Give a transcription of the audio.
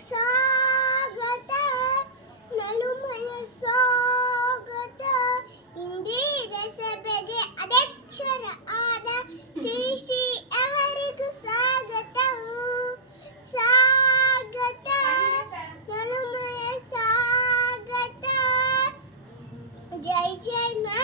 ಸ್ವಾಗತ ನಲುಮಯ ಸ್ವಾಗತ ಇಂದಿರ ಸಭೆಗೆ ಅಧ್ಯಕ್ಷರ ಆದ ಶ್ರೀ ಶ್ರೀ ಅವರಿಗೂ ಸ್ವಾಗತವು ಸ್ವಾಗತ ನಲುಮಯ ಸ್ವಾಗತ ಜೈ ಜೈ ಮಾ